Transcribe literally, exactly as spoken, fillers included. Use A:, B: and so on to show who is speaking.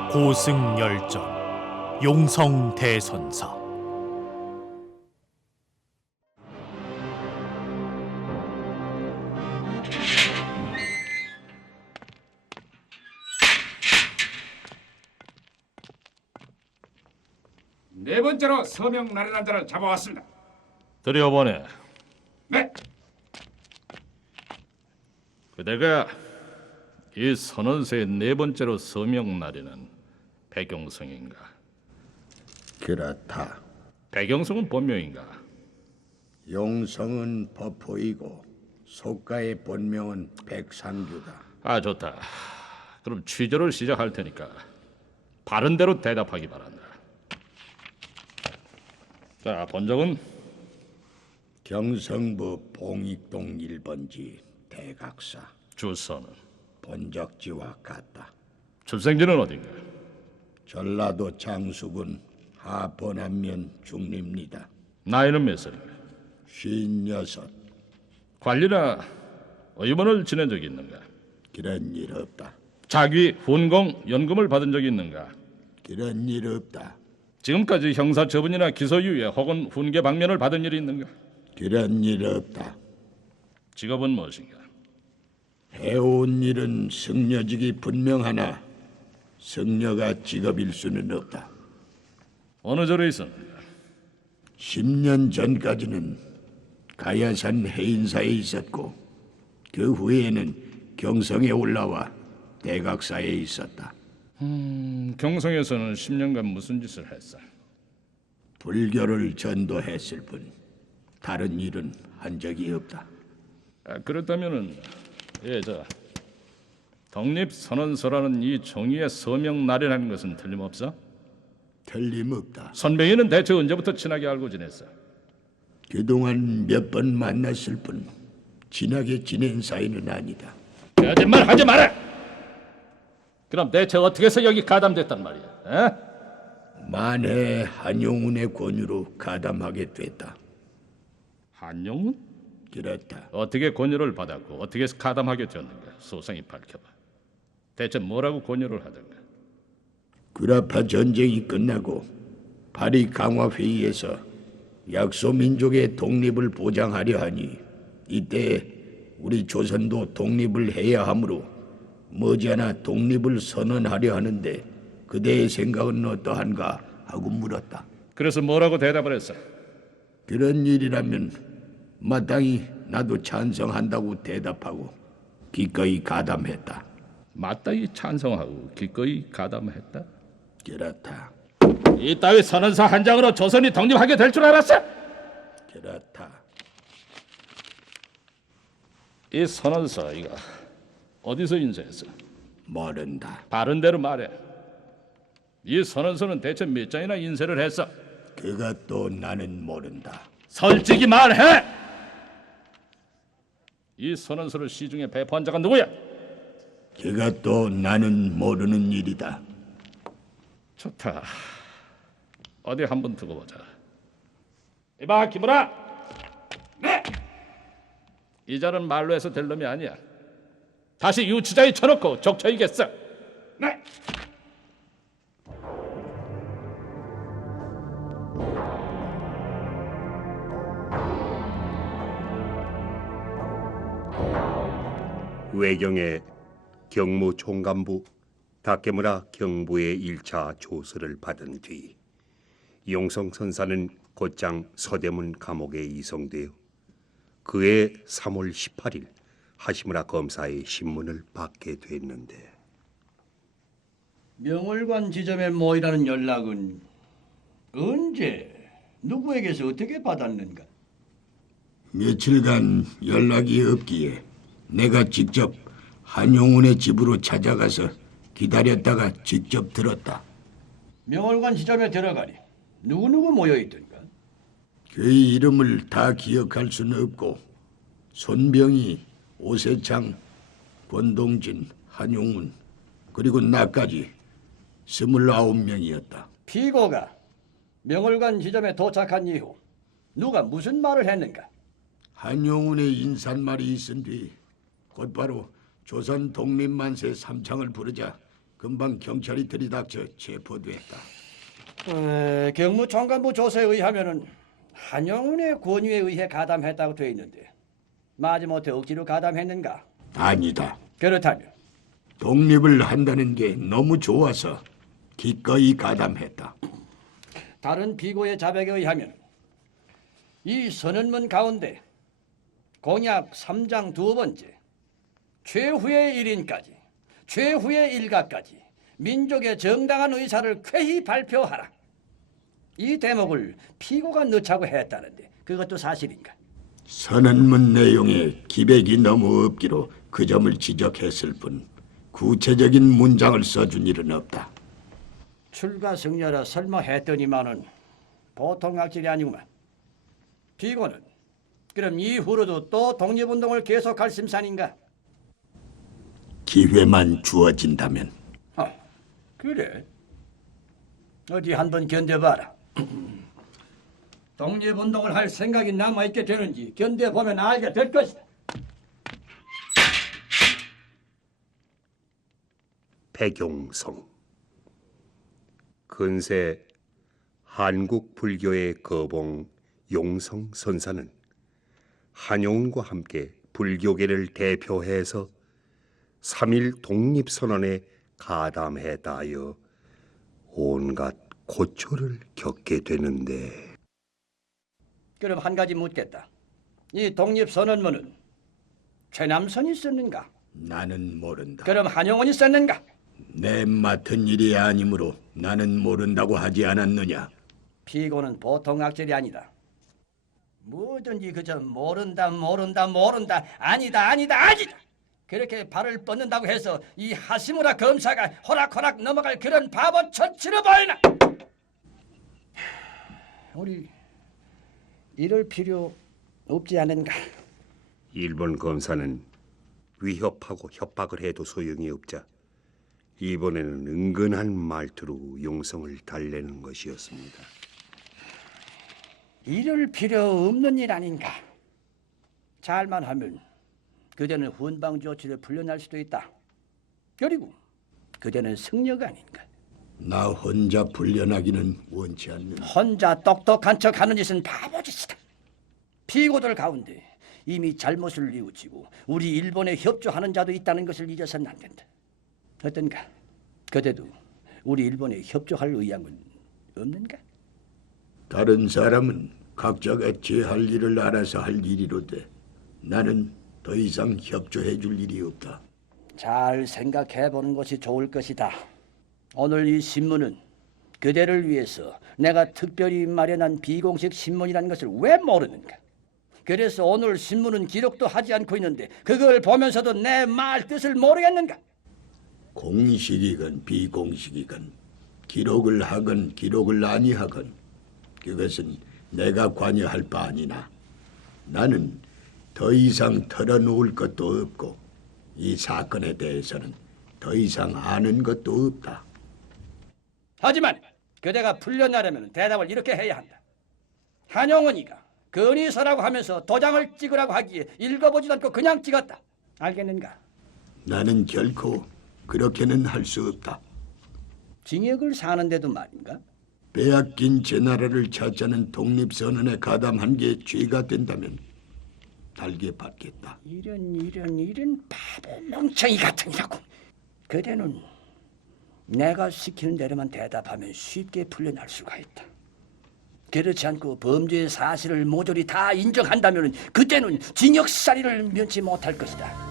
A: 고승열전 용성대선사.
B: 네 번째로 서명 나련한 자를 잡아왔습니다.
C: 들여보내.
B: 네.
C: 그대가 이 선언서의 네 번째로 서명 날에는 백용성인가?
D: 그렇다.
C: 백용성은 본명인가?
D: 용성은 버포이고 속가의 본명은 백상규다.
C: 아, 좋다. 그럼 취조를 시작할 테니까 바른 대로 대답하기 바란다. 자, 본적은
D: 경성부 봉익동 일 번지 대각사.
C: 주소는
D: 본적지와 같다.
C: 출생지는 어딘가?
D: 전라도 장수군 하번안면 중립니다.
C: 나이는 몇 살인가?
D: 쉰여섯.
C: 관리나 의원을 지낸 적이 있는가?
D: 그런 일 없다.
C: 자기 훈공 연금을 받은 적이 있는가?
D: 그런 일 없다.
C: 지금까지 형사 처분이나 기소유예 혹은 훈계 방면을 받은 일이 있는가?
D: 그런 일 없다.
C: 직업은 무엇인가?
D: 해온 일은 승려직이 분명하나 승려가 직업일 수는 없다.
C: 어느 절에 있었는가?
D: 십 년 전까지는 가야산 해인사에 있었고 그 후에는 경성에 올라와 대각사에 있었다.
C: 음, 경성에서는 십 년간 무슨 짓을 했어?
D: 불교를 전도했을 뿐 다른 일은 한 적이 없다.
C: 아, 그렇다면은 예, 저 독립선언서라는 이 종이에 서명 나련하는 것은 틀림없어?
D: 틀림없다.
C: 선배이는 대체 언제부터 친하게 알고 지냈어?
D: 그동안 몇 번 만났을 뿐 친하게 지낸 사이는 아니다.
C: 거짓말 하지 마라! 그럼 대체 어떻게 해서 여기 가담됐단 말이야? 에?
D: 만해 한용운의 권유로 가담하게 됐다.
C: 한용운?
D: 그렇다.
C: 어떻게 권유를 받았고 어떻게 해서 가담하게 되었는가? 소상히 밝혀봐. 대체 뭐라고 권유를 하던가?
D: 구라파 전쟁이 끝나고 파리 강화 회의에서 약소민족의 독립을 보장하려 하니 이때 우리 조선도 독립을 해야 하므로 머지않아 독립을 선언하려 하는데 그대의 생각은 어떠한가 하고 물었다.
C: 그래서 뭐라고 대답을 했어?
D: 그런 일이라면 마땅히 나도 찬성한다고 대답하고 기꺼이 가담했다.
C: 마땅히 찬성하고 기꺼이 가담했다?
D: 그렇다.
C: 이따위 선언서 한 장으로 조선이 독립하게 될 줄 알았어?
D: 그렇다.
C: 이 선언서 이거 어디서 인쇄했어?
D: 모른다.
C: 바른 대로 말해. 이 선언서는 대체 몇 장이나 인쇄를 했어?
D: 그것도 나는 모른다.
C: 솔직히 말해! 이 선언서를 시중에 배포한 자가 누구야?
D: 그것도 나는 모르는 일이다.
C: 좋다. 어디 한번 두고 보자. 이봐, 김우라.
B: 네.
C: 이 자는 말로 해서 될 놈이 아니야. 다시 유치자에 쳐놓고 족쳐이겠어.
B: 네.
E: 외경의 경무총감부 다케무라 경부의 일 차 조서를 받은 뒤 용성 선사는 곧장 서대문 감옥에 이송되어 그해 삼월 십팔일 하시무라 검사의 신문을 받게 됐는데
F: 명월관 지점에 모이라는 연락은 언제 누구에게서 어떻게 받았는가?
D: 며칠간 연락이 없기에 내가 직접 한용운의 집으로 찾아가서 기다렸다가 직접 들었다.
F: 명월관 지점에 들어가니 누구누구 모여있던가?
D: 그의 이름을 다 기억할 수는 없고 손병희, 오세창, 권동진, 한용운 그리고 나까지 스물아홉 명이었다.
F: 피고가 명월관 지점에 도착한 이후 누가 무슨 말을 했는가?
D: 한용운의 인사말이 있은 뒤 곧바로 조선 독립만세 삼창을 부르자 금방 경찰이 들이닥쳐 체포됐다.
F: 어, 경무총관부 조서에 의하면은 한영훈의 권유에 의해 가담했다고 돼 있는데 마지못해 억지로 가담했는가?
D: 아니다.
F: 그렇다면
D: 독립을 한다는 게 너무 좋아서 기꺼이 가담했다.
F: 다른 피고의 자백에 의하면 이 선언문 가운데 공약 삼 장 두 번째 최후의 일인까지 최후의 일가까지 민족의 정당한 의사를 쾌히 발표하라. 이 대목을 피고가 넣자고 했다는데 그것도 사실인가?
D: 선언문 내용에 기백이 너무 없기로 그 점을 지적했을 뿐 구체적인 문장을 써준 일은 없다.
F: 출가승려라 설마 했더니만은 보통 악질이 아니구만. 피고는 그럼 이후로도 또 독립운동을 계속할 심산인가?
D: 기회만 주어진다면.
F: 아, 그래? 어디 한번 견뎌봐라. 독립운동을 할 생각이 남아있게 되는지 견뎌보면 알게 될 것이다.
E: 백용성. 근세 한국 불교의 거봉 용성 선사는 한용운과 함께 불교계를 대표해서 삼일 독립선언에 가담했다 하여 온갖 고초를 겪게 되는데.
F: 그럼 한 가지 묻겠다. 이 독립선언문은 최남선이 썼는가?
D: 나는 모른다.
F: 그럼 한용운이 썼는가?
D: 내 맡은 일이 아니므로 나는 모른다고 하지 않았느냐.
F: 피고는 보통 악질이 아니다. 뭐든지 그저 모른다 모른다 모른다 아니다 아니다 아니다 그렇게 발을 뻗는다고 해서 이 하시무라 검사가 호락호락 넘어갈 그런 바보 처치로 보이나? 우리 이럴 필요 없지 않은가?
E: 일본 검사는 위협하고 협박을 해도 소용이 없자 이번에는 은근한 말투로 용성을 달래는 것이었습니다.
F: 이럴 필요 없는 일 아닌가? 잘만 하면 그대는 훈방 조치를 풀려날 수도 있다. 그리고 그대는 승려가 아닌가?
D: 나 혼자 불려나기는 원치 않는다.
F: 혼자 똑똑한 척하는 짓은 바보짓이다. 피고들 가운데 이미 잘못을 뉘우치고 우리 일본에 협조하는 자도 있다는 것을 잊어서는 안 된다. 어떤가? 그대도 우리 일본에 협조할 의향은 없는가?
D: 다른 사람은 각자가 제할 일을 알아서 할 일이로되 나는 더 이상 협조해 줄 일이 없다.
F: 잘 생각해 보는 것이 좋을 것이다. 오늘 이 신문은 그대를 위해서 내가 특별히 마련한 비공식 신문이라는 것을 왜 모르는가? 그래서 오늘 신문은 기록도 하지 않고 있는데 그걸 보면서도 내 말 뜻을 모르겠는가?
D: 공식이건 비공식이건 기록을 하건 기록을 아니하건 그것은 내가 관여할 바 아니나 나는 더 이상 털어놓을 것도 없고 이 사건에 대해서는 더 이상 아는 것도 없다.
F: 하지만 그대가 풀려나려면 대답을 이렇게 해야 한다. 한용원이가 건의서라고 하면서 도장을 찍으라고 하기에 읽어보지도 않고 그냥 찍었다. 알겠는가?
D: 나는 결코 그렇게는 할 수 없다.
F: 징역을 사는데도 말인가?
D: 빼앗긴 제 나라를 찾자는 독립선언에 가담한 게 죄가 된다면 달게 받겠다.
F: 이런 이런 이런 바보 멍청이 같으니라고. 그대는 내가 시키는 대로만 대답하면 쉽게 풀려날 수가 있다. 그렇지 않고 범죄의 사실을 모조리 다 인정한다면 그때는 징역살이를 면치 못할 것이다.